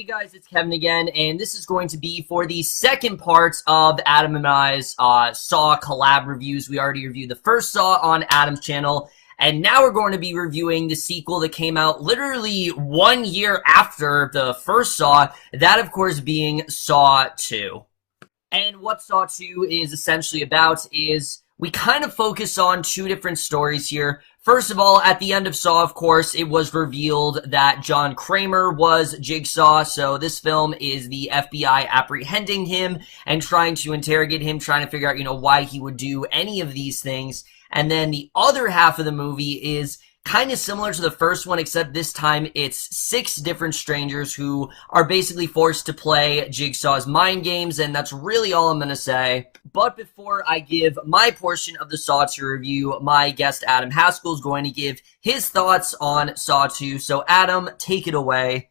Hey guys, it's Kevin again, and this is going to be for the second part of Adam and I's Saw collab reviews. We already reviewed the first Saw on Adam's channel, and now we're going to be reviewing the sequel that came out literally 1 year after the first Saw, that of course being Saw 2. And what Saw 2 is essentially about is we kind of focus on two different stories here. First of all, at the end of Saw, of course, it was revealed that John Kramer was Jigsaw, so this film is the FBI apprehending him and trying to interrogate him, trying to figure out, why he would do any of these things. And then the other half of the movie is kind of similar to the first one, except this time it's 6 different strangers who are basically forced to play Jigsaw's mind games, and that's really all I'm going to say. But before I give my portion of the Saw 2 review, my guest Adam Haskell is going to give his thoughts on Saw 2. So Adam, take it away.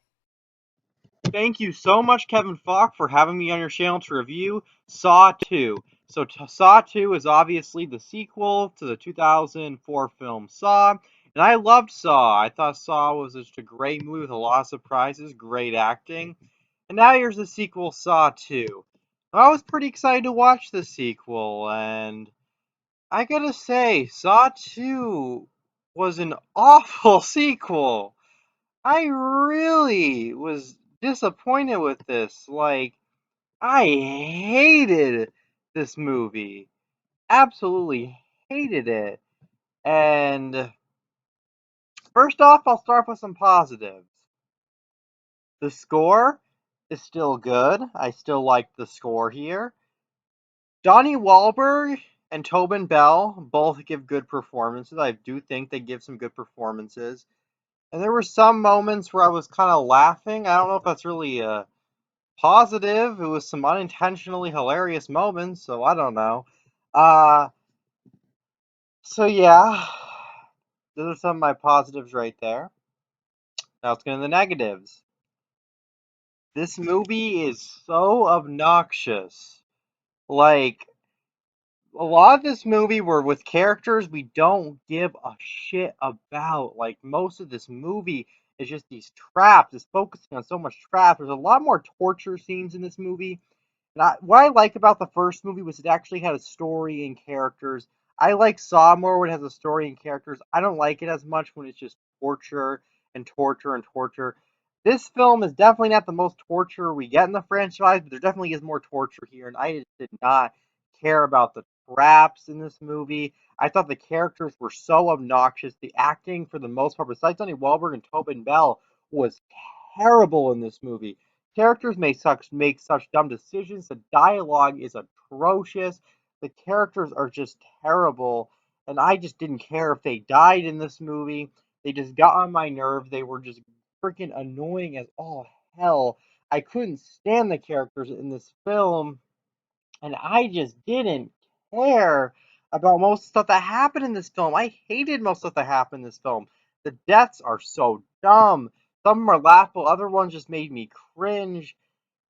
Thank you so much, Kevin Falk, for having me on your channel to review Saw 2. So Saw 2 is obviously the sequel to the 2004 film Saw. And I loved Saw. I thought Saw was just a great movie with a lot of surprises, great acting. And now here's the sequel, Saw 2. I was pretty excited to watch the sequel, and I gotta say, Saw 2 was an awful sequel. I really was disappointed with this. I hated this movie. Absolutely hated it. And first off, I'll start with some positives. The score is still good. I still like the score here. Donnie Wahlberg and Tobin both give good performances. I do think they give some good performances. And there were some moments where I was kind of laughing. I don't know if that's really a positive. It was some unintentionally hilarious moments, so I don't know. So yeah, those are some of my positives right there. Now let's get into the negatives. This movie is so obnoxious. Like, a lot of this movie were with characters we don't give a shit about. Like, most of this movie is just these traps. It's focusing on so much trap. There's a lot more torture scenes in this movie. And what I like about the first movie was it actually had a story and characters. I like Saw more when it has a story and characters. I don't like it as much when it's just torture and torture and torture. This film is definitely not the most torture we get in the franchise, but there definitely is more torture here, and I did not care about the traps in this movie. I thought the characters were so obnoxious. The acting, for the most part, besides Donnie Wahlberg and Tobin, was terrible in this movie. Characters make such dumb decisions. The dialogue is atrocious. The characters are just terrible, and I just didn't care if they died in this movie. They just got on my nerve. They were just freaking annoying as all hell. I couldn't stand the characters in this film, and I just didn't care about most stuff that happened in this film. I hated most stuff that happened in this film. The deaths are so dumb. Some of them are laughable, other ones just made me cringe.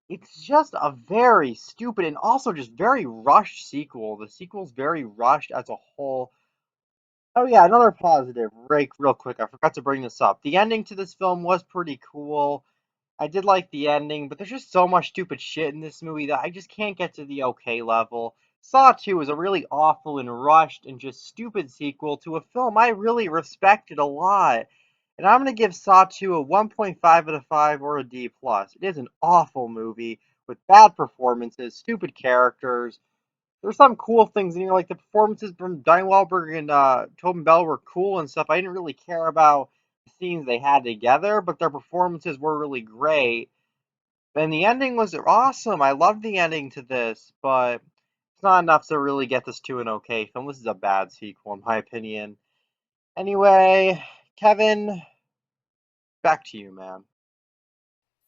It's just a very stupid and also just very rushed sequel. The sequel's very rushed as a whole. Oh yeah, another positive, real quick. I forgot to bring this up. The ending to this film was pretty cool. I did like the ending, but there's just so much stupid shit in this movie that I just can't get to the okay level. Saw 2 is a really awful and rushed and just stupid sequel to a film I really respected a lot. And I'm going to give Saw 2 a 1.5 out of 5 or a D+. It is an awful movie with bad performances, stupid characters. There's some cool things in here, like the performances from Donnie Wahlberg and Tobin were cool and stuff. I didn't really care about the scenes they had together, but their performances were really great. And the ending was awesome. I loved the ending to this, but it's not enough to really get this to an okay film. This is a bad sequel, in my opinion. Anyway, Kevin, back to you, man.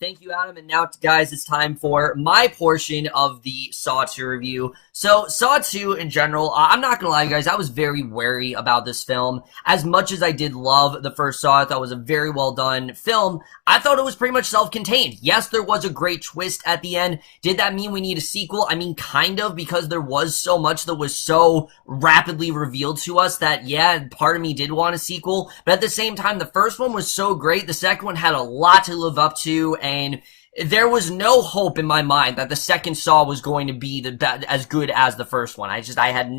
Thank you, Adam. And now, guys, it's time for my portion of the Saw 2 review. So, Saw 2 in general, I'm not going to lie, guys, I was very wary about this film. As much as I did love the first Saw, I thought it was a very well done film, I thought it was pretty much self-contained. Yes, there was a great twist at the end. Did that mean we need a sequel? I mean, kind of, because there was so much that was so rapidly revealed to us that, yeah, part of me did want a sequel. But at the same time, the first one was so great. The second one had a lot to live up to, and there was no hope in my mind that the second Saw was going to be as good as the first one.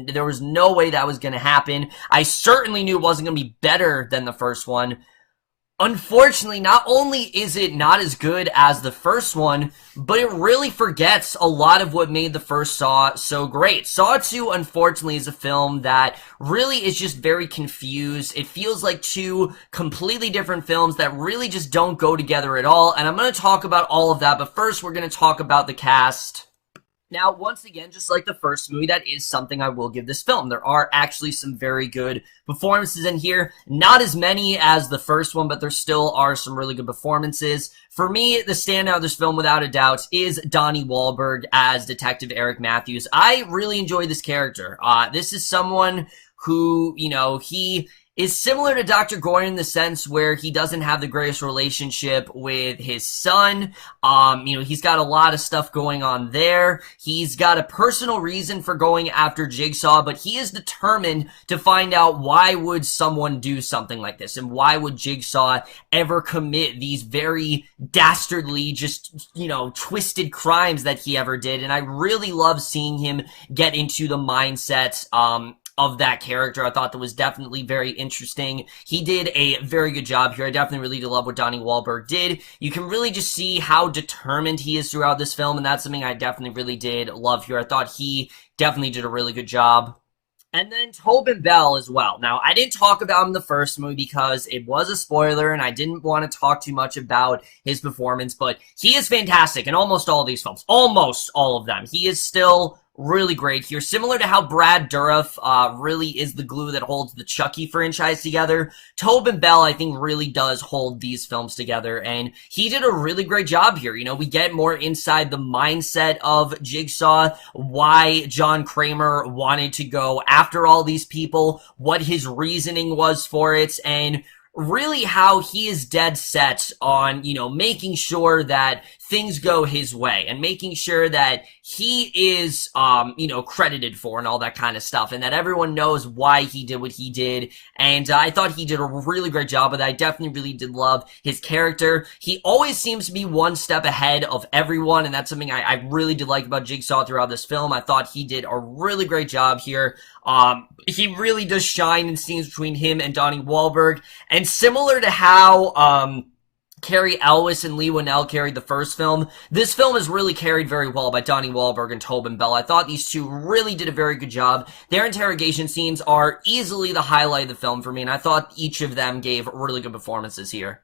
There was no way that was going to happen. I certainly knew it wasn't going to be better than the first one. Unfortunately, not only is it not as good as the first one, but it really forgets a lot of what made the first Saw so great. Saw 2, unfortunately, is a film that really is just very confused. It feels like two completely different films that really just don't go together at all, and I'm going to talk about all of that, but first we're going to talk about the cast. Now, once again, just like the first movie, that is something I will give this film. There are actually some very good performances in here. Not as many as the first one, but there still are some really good performances. For me, the standout of this film, without a doubt, is Donnie Wahlberg as Detective Erik Matthews. I really enjoy this character. This is someone who, he is similar to Dr. Gordon in the sense where he doesn't have the greatest relationship with his son. He's got a lot of stuff going on there. He's got a personal reason for going after Jigsaw, but he is determined to find out why would someone do something like this, and why would Jigsaw ever commit these very dastardly, twisted crimes that he ever did. And I really love seeing him get into the mindset, of that character. I thought that was definitely very interesting. He did a very good job here. I definitely really love what Donnie Wahlberg did. You can really just see how determined he is throughout this film, and that's something I definitely really did love here. I thought he definitely did a really good job. And then Tobin Bell as well. Now, I didn't talk about him in the first movie because it was a spoiler and I didn't want to talk too much about his performance, but he is fantastic in almost all of these films. Almost all of them. He is still really great here. Similar to how Brad Dourif really is the glue that holds the Chucky franchise together, Tobin Bell, I think, really does hold these films together, and he did a really great job here. We get more inside the mindset of Jigsaw, why John Kramer wanted to go after all these people, what his reasoning was for it, and really how he is dead set on, making sure that things go his way and making sure that he is, credited for and all that kind of stuff, and that everyone knows why he did what he did. And I thought he did a really great job of that. I definitely really did love his character. He always seems to be one step ahead of everyone, and that's something I really did like about Jigsaw throughout this film. I thought he did a really great job here. He really does shine in scenes between him and Donnie Wahlberg, and similar to how, Cary Elwes and Leigh Whannell carried the first film, this film is really carried very well by Donnie Wahlberg and Tobin Bell. I thought these two really did a very good job. Their interrogation scenes are easily the highlight of the film for me, and I thought each of them gave really good performances here.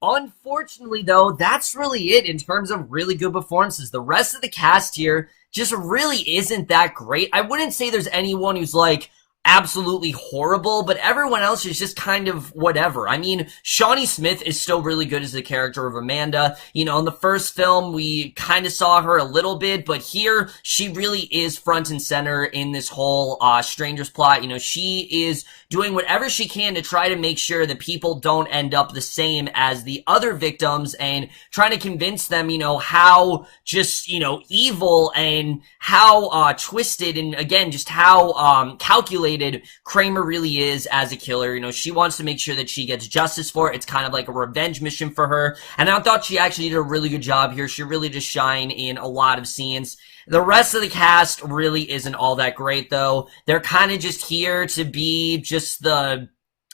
Unfortunately, though, that's really it in terms of really good performances. The rest of the cast here just really isn't that great. I wouldn't say there's anyone who's absolutely horrible, but everyone else is just kind of whatever. I mean, Shawnee Smith is still really good as the character of Amanda. In the first film, we kind of saw her a little bit, but here, she really is front and center in this whole Strangers plot. She is doing whatever she can to try to make sure that people don't end up the same as the other victims, and trying to convince them, how just, evil and how twisted, and again, just how calculated Kramer really is as a killer. She wants to make sure that she gets justice for it. It's kind of like a revenge mission for her, and I thought she actually did a really good job here. She really just shine in a lot of scenes. The rest of the cast really isn't all that great, though. They're kind of just here to be just the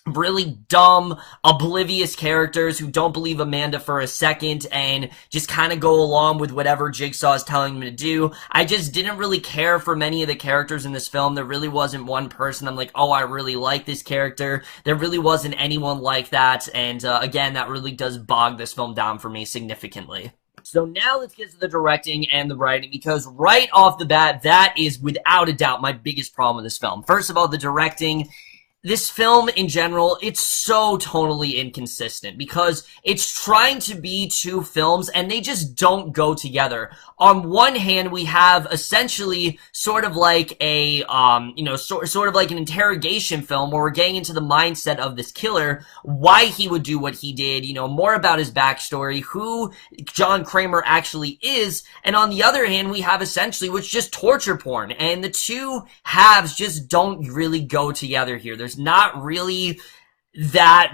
really dumb, oblivious characters who don't believe Amanda for a second and just kind of go along with whatever Jigsaw is telling them to do. I just didn't really care for many of the characters in this film. There really wasn't one person I'm like, oh, I really like this character. There really wasn't anyone like that, and again, that really does bog this film down for me significantly. So now let's get to the directing and the writing, because right off the bat, that is without a doubt my biggest problem with this film. First of all, the directing. This film, in general, it's so tonally inconsistent because it's trying to be two films and they just don't go together. On one hand, we have essentially sort of like a, sort of like an interrogation film where we're getting into the mindset of this killer, why he would do what he did, more about his backstory, who John Kramer actually is. And on the other hand, we have essentially what's just torture porn. And the two halves just don't really go together here. There's not really that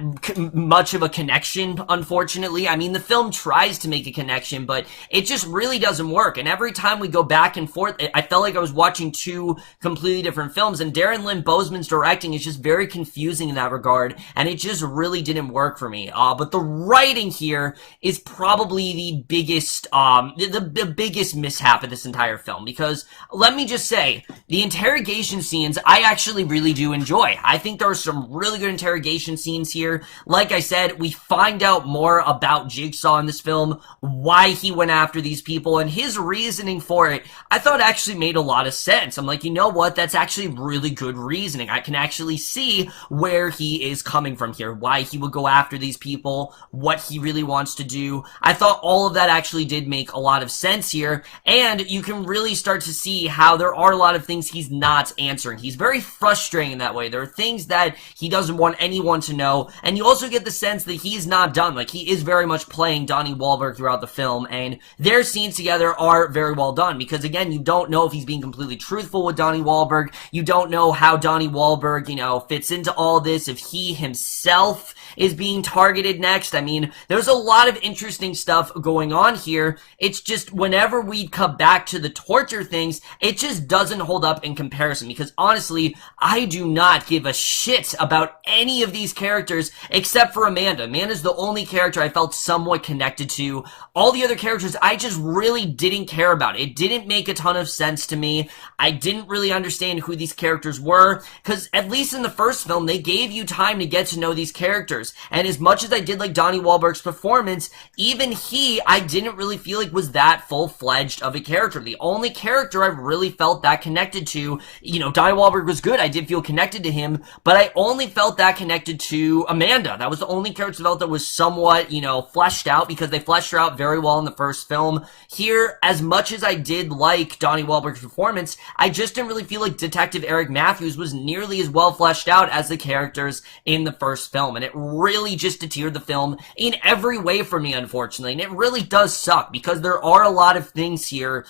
much of a connection, unfortunately. I mean, the film tries to make a connection, but it just really doesn't work. And every time we go back and forth, I felt like I was watching two completely different films. And Darren Lynn Bousman's directing is just very confusing in that regard, and it just really didn't work for me. But the writing here is probably the biggest, the biggest mishap of this entire film, because let me just say, the interrogation scenes I actually really do enjoy. I think there are some really good interrogation scenes here. Like I said, we find out more about Jigsaw in this film, why he went after these people, and his reasoning for it, I thought actually made a lot of sense. I'm like, you know what? That's actually really good reasoning. I can actually see where he is coming from here, why he would go after these people, what he really wants to do. I thought all of that actually did make a lot of sense here, and you can really start to see how there are a lot of things he's not answering. He's very frustrating in that way. There are things that he doesn't want anyone to know, and you also get the sense that he's not done. Like, he is very much playing Donnie Wahlberg throughout the film, and their scenes together are very well done, because again, you don't know if he's being completely truthful with Donnie Wahlberg. You don't know how Donnie Wahlberg, you know, fits into all this, if he himself is being targeted next. I mean, there's a lot of interesting stuff going on here. It's just whenever we come back to the torture things, it just doesn't hold up in comparison, because honestly, I do not give a shit about any of these characters except for Amanda. Amanda's the only character I felt somewhat connected to. All the other characters I just really didn't care about. It didn't make a ton of sense to me. I didn't really understand who these characters were, because at least in the first film, they gave you time to get to know these characters. And as much as I did like Donnie Wahlberg's performance, even he, I didn't really feel like was that full-fledged of a character. The only character I really felt that connected to, you know, Donnie Wahlberg was good. I did feel connected to him, but I only felt that connected to Amanda. That was the only character I felt that was somewhat, you know, fleshed out, because they fleshed her out very well in the first film. Here, as much as I did like Donnie Wahlberg's performance, I just didn't really feel like Detective Erik Matthews was nearly as well fleshed out as the characters in the first film, and it really just deterred the film in every way for me, unfortunately, and it really does suck, because there are a lot of things here,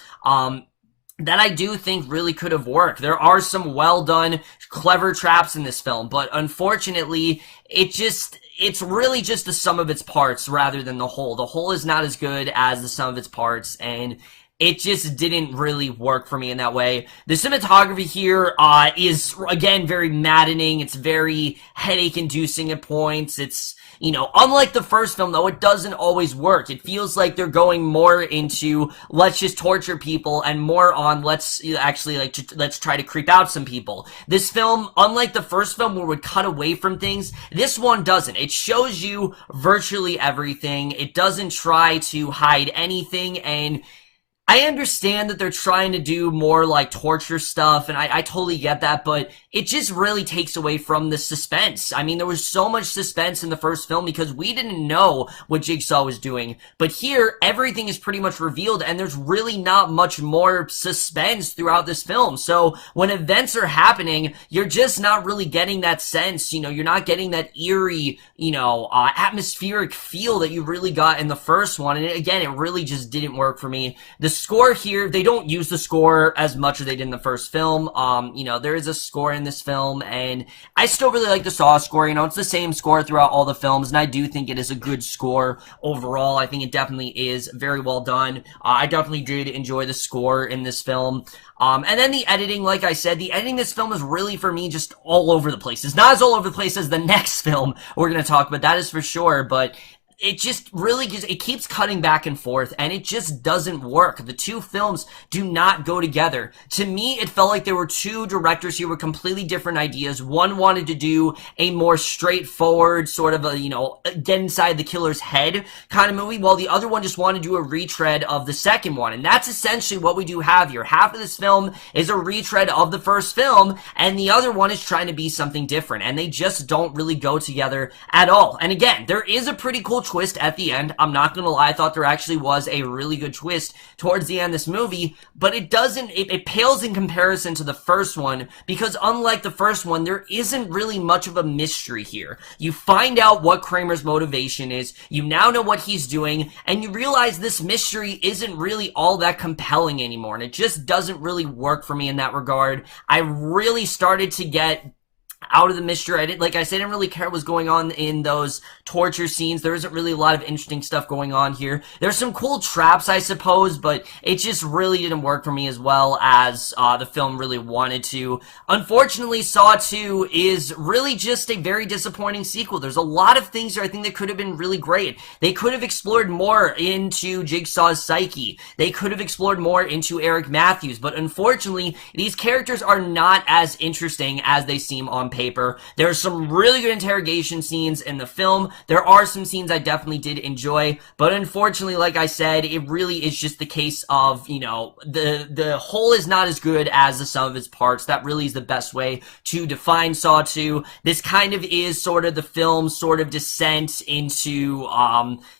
that I do think really could have worked. There are some well done, clever traps in this film, but unfortunately, it's really just the sum of its parts rather than the whole. The whole is not as good as the sum of its parts, and it just didn't really work for me in that way. The cinematography here is, again, very maddening. It's very headache-inducing at points. It's, you know, unlike the first film, though, it doesn't always work. It feels like they're going more into, let's just torture people, and more on, let's actually, like, let's try to creep out some people. This film, unlike the first film where it would cut away from things, this one doesn't. It shows you virtually everything. It doesn't try to hide anything, and I understand that they're trying to do more like torture stuff, and I totally get that, but it just really takes away from the suspense. I mean, there was so much suspense in the first film because we didn't know what Jigsaw was doing, but here, everything is pretty much revealed, and there's really not much more suspense throughout this film. So when events are happening, you're just not really getting that sense, you know, you're not getting that eerie, you know, atmospheric feel that you really got in the first one, and again, it really just didn't work for me. The score here, they don't use the score as much as they did in the first film. You know, there is a score in this film, and I still really like the Saw score. You know, it's the same score throughout all the films, and I do think it is a good score overall. I think it definitely is very well done. I definitely did enjoy the score in this film. And then the editing, like I said, the editing in this film is really, for me, just all over the place. It's not as all over the place as the next film we're going to talk about, that is for sure, but it just really it keeps cutting back and forth, and it just doesn't work. The two films do not go together. To me, it felt like there were two directors here with completely different ideas. One wanted to do a more straightforward, sort of a, you know, get inside the killer's head kind of movie, while the other one just wanted to do a retread of the second one. And that's essentially what we do have here. Half of this film is a retread of the first film, and the other one is trying to be something different, and they just don't really go together at all. And again, there is a pretty cool twist at the end. I'm not gonna lie, I thought there actually was a really good twist towards the end of this movie, but it pales in comparison to the first one, because unlike the first one, there isn't really much of a mystery here. You find out what Kramer's motivation is, you now know what he's doing, and you realize this mystery isn't really all that compelling anymore, and it just doesn't really work for me in that regard. I really started to get out of the mystery. Like I said, I didn't really care what was going on in those torture scenes. There isn't really a lot of interesting stuff going on here. There's some cool traps, I suppose, but it just really didn't work for me as well as the film really wanted to. Unfortunately, Saw 2 is really just a very disappointing sequel. There's a lot of things here I think that could have been really great. They could have explored more into Jigsaw's psyche. They could have explored more into Eric Matthews, but unfortunately, these characters are not as interesting as they seem on paper. There are some really good interrogation scenes in the film. There are some scenes I definitely did enjoy, but unfortunately, like I said, it really is just the case of, you know, the whole is not as good as the sum of its parts. That really is the best way to define Saw 2. This kind of is sort of the film's sort of descent into,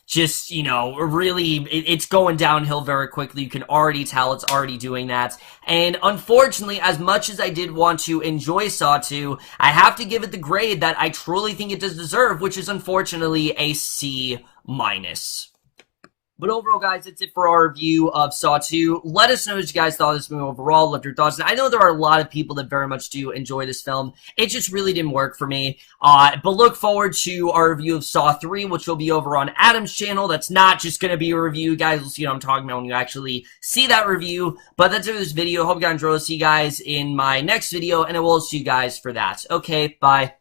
just, you know, really, it's going downhill very quickly. You can already tell it's already doing that. And unfortunately, as much as I did want to enjoy Saw 2, I have to give it the grade that I truly think it does deserve, which is unfortunately a C-. But overall, guys, that's it for our review of Saw 2. Let us know what you guys thought of this movie overall. Love your thoughts. And I know there are a lot of people that very much do enjoy this film. It just really didn't work for me. But look forward to our review of Saw 3, which will be over on Adam's channel. That's not just going to be a review. You guys will see what I'm talking about when you actually see that review. But that's it for this video. Hope you guys enjoyed. See you guys in my next video, and I will see you guys for that. Okay, bye.